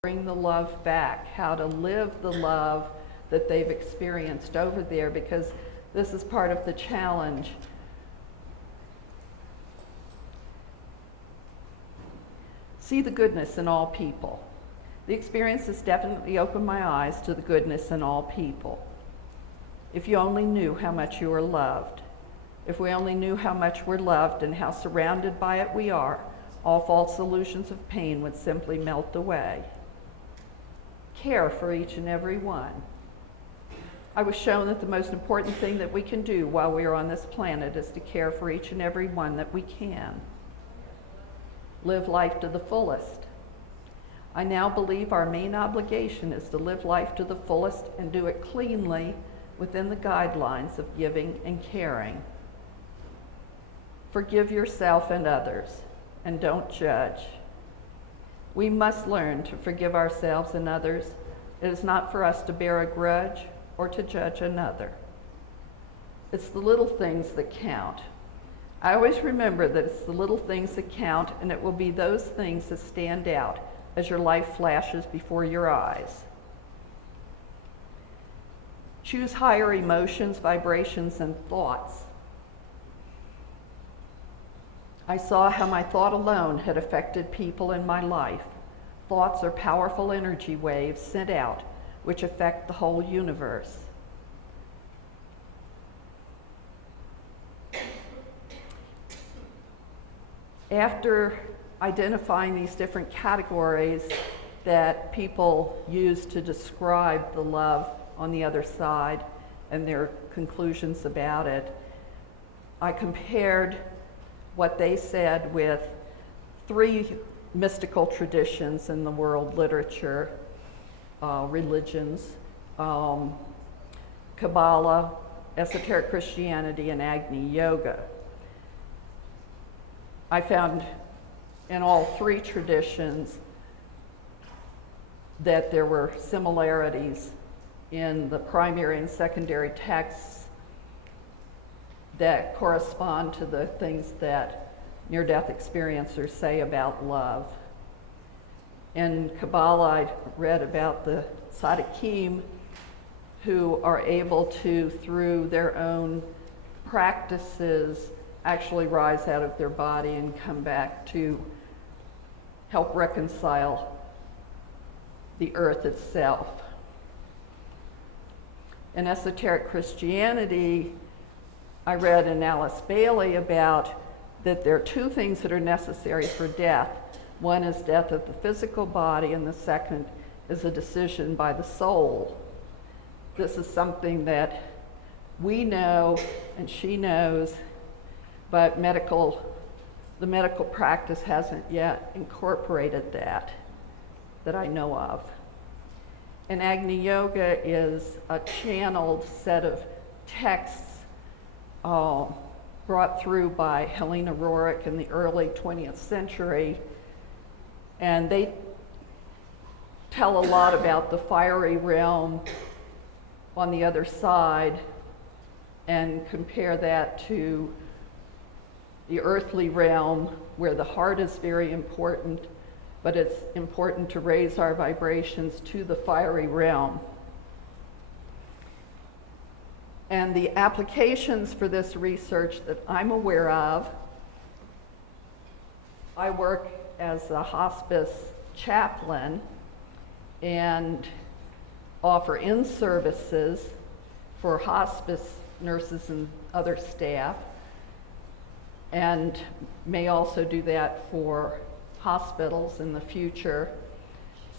bring the love back, how to live the love that they've experienced over there, because this is part of the challenge. See the goodness in all people. The experience has definitely opened my eyes to the goodness in all people. If you only knew how much you are loved. If we only knew how much we're loved and how surrounded by it we are, all false illusions of pain would simply melt away. Care for each and every one. I was shown that the most important thing that we can do while we are on this planet is to care for each and every one that we can. Live life to the fullest. I now believe our main obligation is to live life to the fullest and do it cleanly within the guidelines of giving and caring. Forgive yourself and others, and don't judge. We must learn to forgive ourselves and others. It is not for us to bear a grudge or to judge another. It's the little things that count. I always remember that it's the little things that count, and it will be those things that stand out as your life flashes before your eyes. Choose higher emotions, vibrations, and thoughts. I saw how my thought alone had affected people in my life. Thoughts are powerful energy waves sent out which affect the whole universe. After identifying these different categories that people use to describe the love on the other side and their conclusions about it, I compared what they said with three mystical traditions in the world literature, religions, Kabbalah, esoteric Christianity, and Agni Yoga. I found in all three traditions that there were similarities in the primary and secondary texts that correspond to the things that near-death experiencers say about love. In Kabbalah, I read about the tzaddikim who are able to, through their own practices, actually rise out of their body and come back to help reconcile the earth itself. In esoteric Christianity, I read in Alice Bailey about that there are two things that are necessary for death. One is death of the physical body, and the second is a decision by the soul. This is something that we know and she knows, but the medical practice hasn't yet incorporated that I know of. And Agni Yoga is a channeled set of texts brought through by Helena Roerich in the early 20th century. And they tell a lot about the fiery realm on the other side and compare that to the earthly realm, where the heart is very important, but it's important to raise our vibrations to the fiery realm. And the applications for this research that I'm aware of, I work as a hospice chaplain and offer in-services for hospice nurses and other staff, and may also do that for hospitals in the future.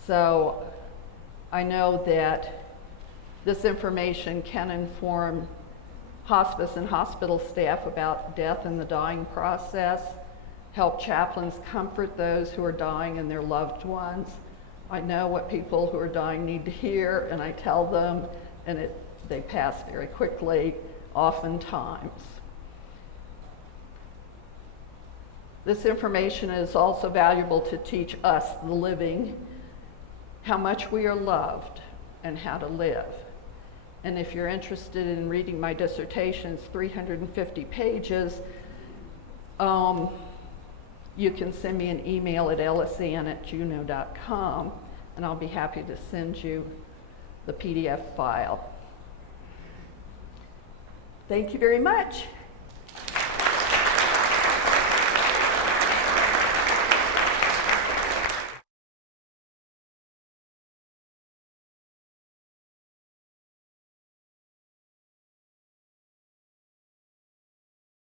So I know that this information can inform hospice and hospital staff about death and the dying process, help chaplains comfort those who are dying and their loved ones. I know what people who are dying need to hear, and I tell them, and they pass very quickly, oftentimes. This information is also valuable to teach us, the living, how much we are loved and how to live. And if you're interested in reading my dissertation, it's 350 pages. You can send me an email at ellisann@juno.com, and I'll be happy to send you the PDF file. Thank you very much.